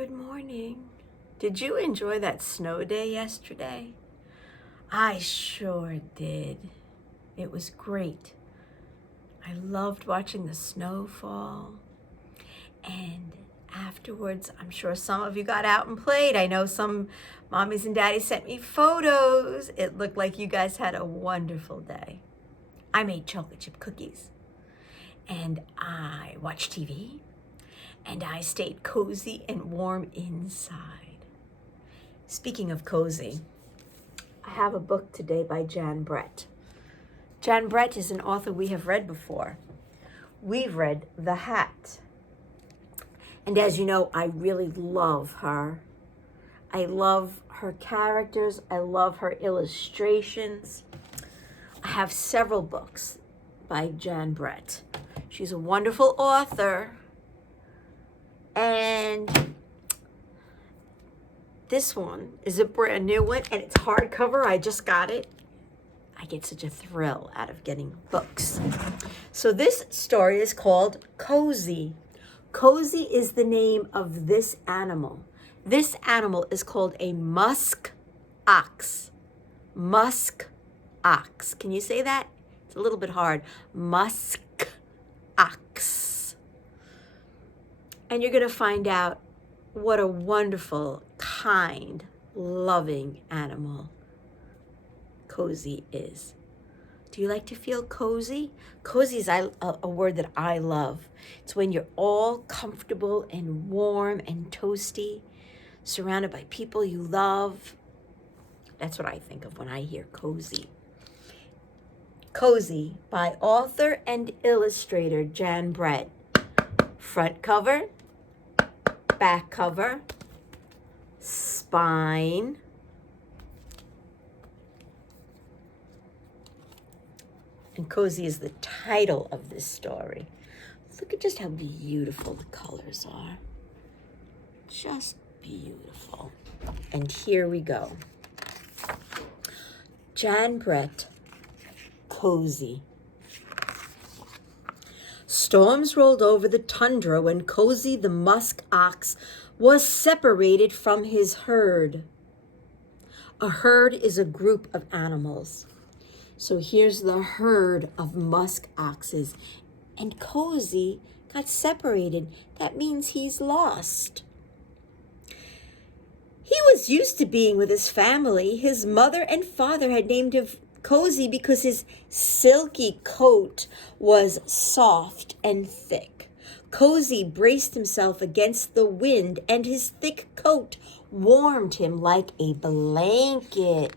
good morning. Did you enjoy that snow day yesterday? I sure did. It was great. I loved watching the snow fall. And afterwards, I'm sure some of you got out and played. I know some mommies and daddies sent me photos. It looked like you guys had a wonderful day. I made chocolate chip cookies. And I watched TV. And I stayed cozy and warm inside. Speaking of cozy, I have a book today by Jan Brett. Jan Brett is an author we have read before. We've read The Hat. And as you know, I really love her. I love her characters. I love her illustrations. I have several books by Jan Brett. She's a wonderful author. And this one is a brand new one, and it's hardcover. I just got it. I get such a thrill out of getting books. So this story is called Cozy. Cozy is the name of this animal. This animal is called a musk ox. Musk ox. Can you say that? It's a little bit hard. Musk ox. And you're going to find out what a wonderful, kind, loving animal Cozy is. Do you like to feel cozy? Cozy is a word that I love. It's when you're all comfortable and warm and toasty, surrounded by people you love. That's what I think of when I hear cozy. Cozy by author and illustrator Jan Brett. Front cover, back cover, spine, and cozy is the title of this story. Look at just how beautiful the colors are. Just beautiful. And here we go. Jan Brett, Cozy. Storms rolled over the tundra when Cozy the musk ox was separated from his herd. A herd is a group of animals. So here's the herd of musk oxes. And Cozy got separated. That means he's lost. He was used to being with his family. His mother and father had named him Cozy because his silky coat was soft and thick. Cozy braced himself against the wind, and his thick coat warmed him like a blanket.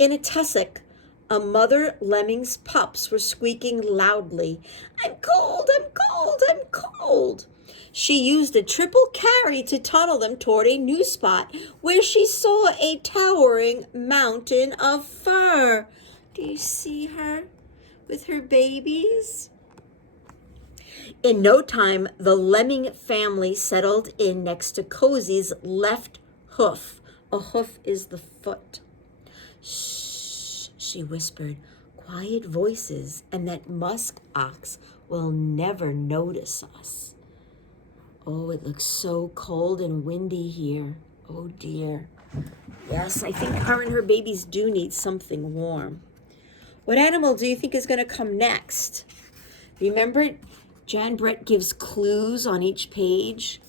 In a tussock, a mother lemming's pups were squeaking loudly, "I'm cold, I'm cold, I'm cold." She used a triple carry to tunnel them toward a new spot where she saw a towering mountain of fur. Do you see her with her babies? In no time, the lemming family settled in next to Cozy's left hoof. A hoof is the foot. "Shh," she whispered. "Quiet voices, and that musk ox will never notice us." Oh, it looks so cold and windy here. Oh dear. Yes, I think her and her babies do need something warm. What animal do you think is going to come next? Remember, Jan Brett gives clues on each page.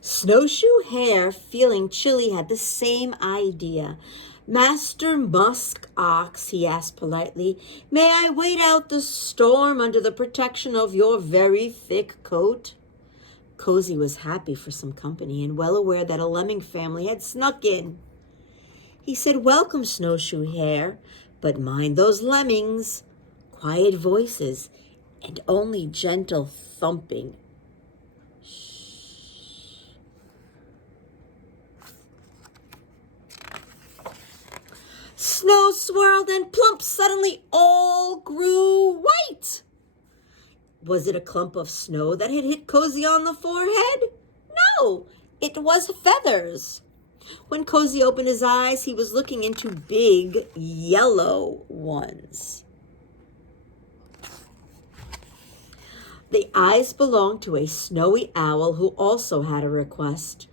Snowshoe Hare, feeling chilly, had the same idea. "Master Musk Ox," he asked politely, "may I wait out the storm under the protection of your very thick coat?" Cozy was happy for some company and well aware that a lemming family had snuck in. He said, "Welcome, Snowshoe Hare, but mind those lemmings. Quiet voices and only gentle thumping." Snow swirled and plump, suddenly all grew white. Was it a clump of snow that had hit Cozy on the forehead? No, it was feathers. When Cozy opened his eyes, he was looking into big yellow ones. The eyes belonged to a snowy owl who also had a request.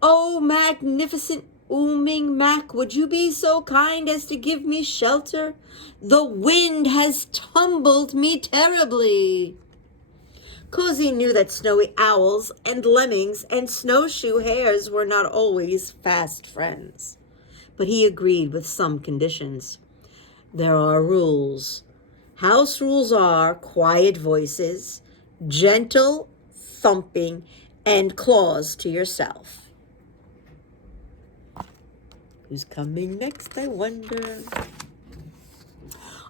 "Oh, magnificent Ooming Mac, would you be so kind as to give me shelter? The wind has tumbled me terribly." Cozy knew that snowy owls and lemmings and snowshoe hares were not always fast friends, but he agreed with some conditions. There are rules. House rules are quiet voices, gentle thumping, and claws to yourself. Who's coming next, I wonder?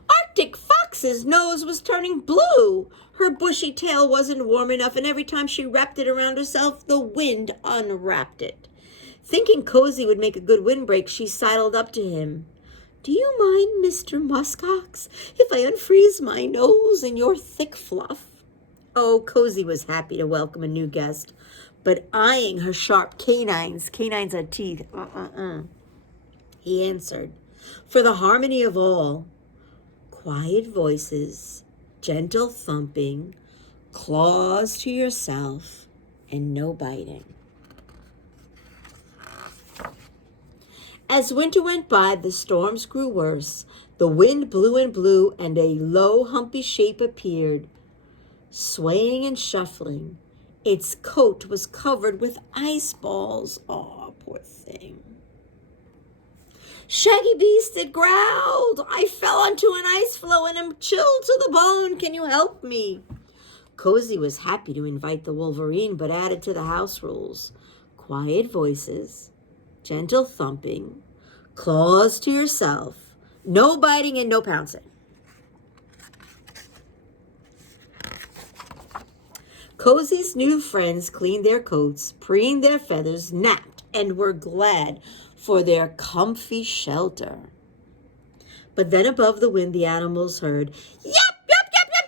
Arctic Fox's nose was turning blue. Her bushy tail wasn't warm enough, and every time she wrapped it around herself, the wind unwrapped it. Thinking Cozy would make a good windbreak, she sidled up to him. "Do you mind, Mr. Muskox, if I unfreeze my nose in your thick fluff?" Oh, Cozy was happy to welcome a new guest, but eyeing her sharp canines are teeth, he answered, "For the harmony of all, quiet voices, gentle thumping, claws to yourself, and no biting." As winter went by, the storms grew worse. The wind blew and blew, and a low, humpy shape appeared, swaying and shuffling. Its coat was covered with ice balls. Aw, poor thing. "Shaggy beast," it growled, "I fell onto an ice floe and am chilled to the bone. Can you help me?" Cozy was happy to invite the Wolverine, but added to the house rules: quiet voices, gentle thumping, claws to yourself, no biting and no pouncing. Cozy's new friends cleaned their coats, preened their feathers, napped, and were glad for their comfy shelter. But then above the wind, the animals heard, "Yap, yap, yap, yap,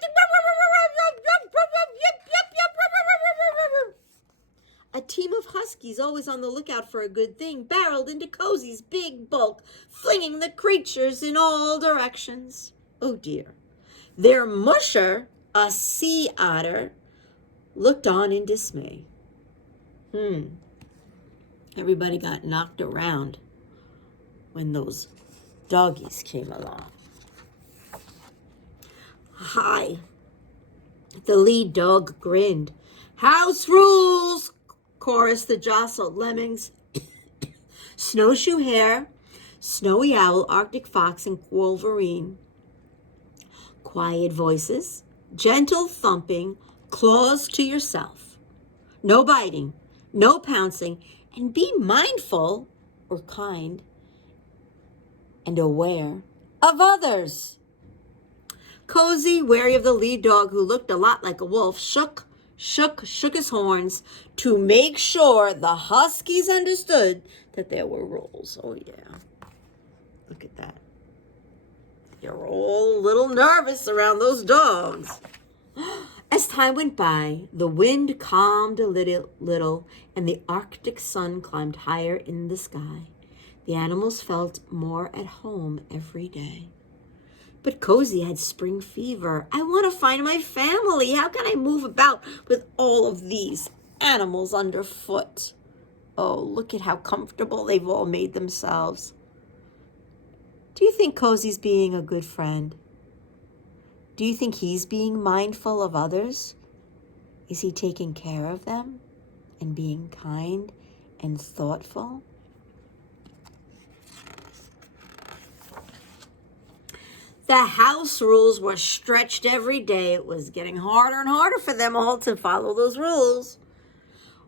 a team of huskies, always on the lookout for a good thing, barreled into Cozy's big bulk, flinging the creatures in all directions. Oh dear. Their musher, a sea otter, looked on in dismay. Everybody got knocked around when those doggies came along. Hi. The lead dog grinned. "House rules," chorused the jostled lemmings. Snowshoe hare, snowy owl, Arctic fox, and Wolverine. Quiet voices, gentle thumping, claws to yourself. No biting, no pouncing, and be mindful or kind and aware of others. Cozy, wary of the lead dog who looked a lot like a wolf, shook his horns to make sure the huskies understood that there were rules. Oh yeah, look at that. You're all a little nervous around those dogs. As time went by, the wind calmed a little, and the Arctic sun climbed higher in the sky. The animals felt more at home every day. But Cozy had spring fever. "I want to find my family. How can I move about with all of these animals underfoot?" Oh, look at how comfortable they've all made themselves. Do you think Cozy's being a good friend? Do you think he's being mindful of others? Is he taking care of them and being kind and thoughtful? The house rules were stretched every day. It was getting harder and harder for them all to follow those rules.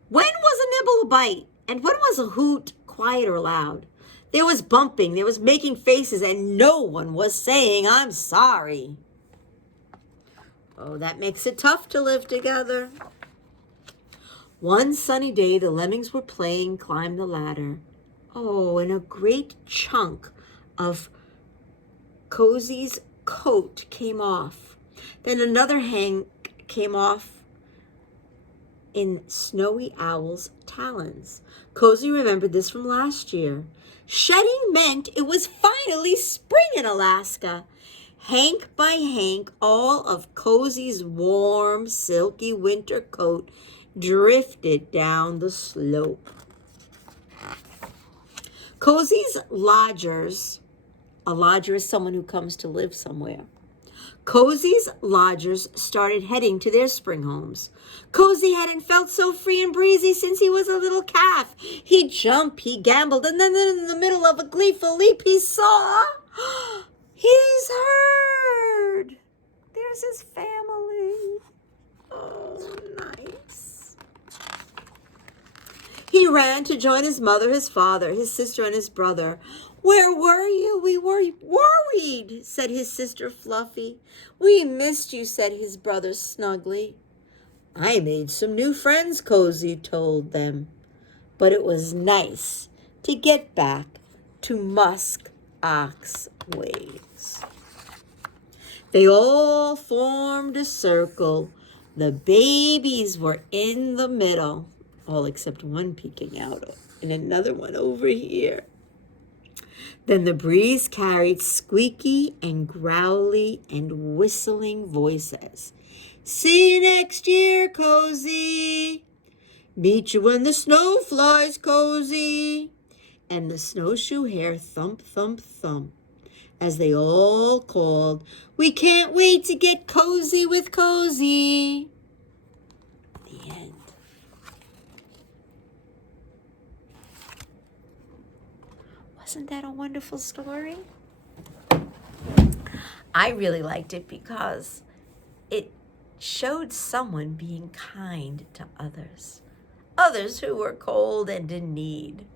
When was a nibble a bite? And when was a hoot quiet or loud? There was bumping, there was making faces, and no one was saying, "I'm sorry." Oh, that makes it tough to live together. One sunny day, the lemmings were playing climb the ladder. Oh, and a great chunk of Cozy's coat came off. Then another hank came off in Snowy Owl's talons. Cozy remembered this from last year. Shedding meant it was finally spring in Alaska. Hank by Hank, all of Cozy's warm, silky winter coat drifted down the slope. Cozy's lodgers, a lodger is someone who comes to live somewhere. Cozy's lodgers started heading to their spring homes. Cozy hadn't felt so free and breezy since he was a little calf. He jumped, he gambled, and then in the middle of a gleeful leap, he saw he's heard. There's his family. Oh, nice. He ran to join his mother, his father, his sister, and his brother. "Where were you? We were worried," said his sister Fluffy. "We missed you," said his brother Snuggly. "I made some new friends," Cozy told them. But it was nice to get back to musk ox ways. They all formed a circle. The babies were in the middle, all except one peeking out and another one over here. Then the breeze carried squeaky and growly and whistling voices. "See you next year, Cozy. Meet you when the snow flies, Cozy." And the snowshoe hare thump, thump, thump, as they all called, "We can't wait to get cozy with Cozy." The end. Wasn't that a wonderful story? I really liked it because it showed someone being kind to others who were cold and in need.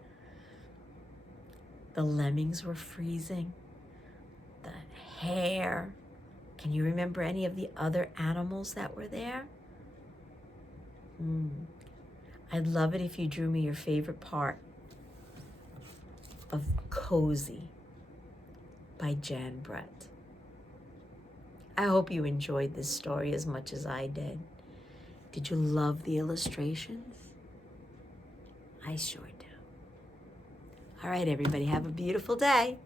The lemmings were freezing. The hare. Can you remember any of the other animals that were there? I'd love it if you drew me your favorite part of Cozy by Jan Brett. I hope you enjoyed this story as much as I did. Did you love the illustrations? I sure do. All right, everybody, have a beautiful day.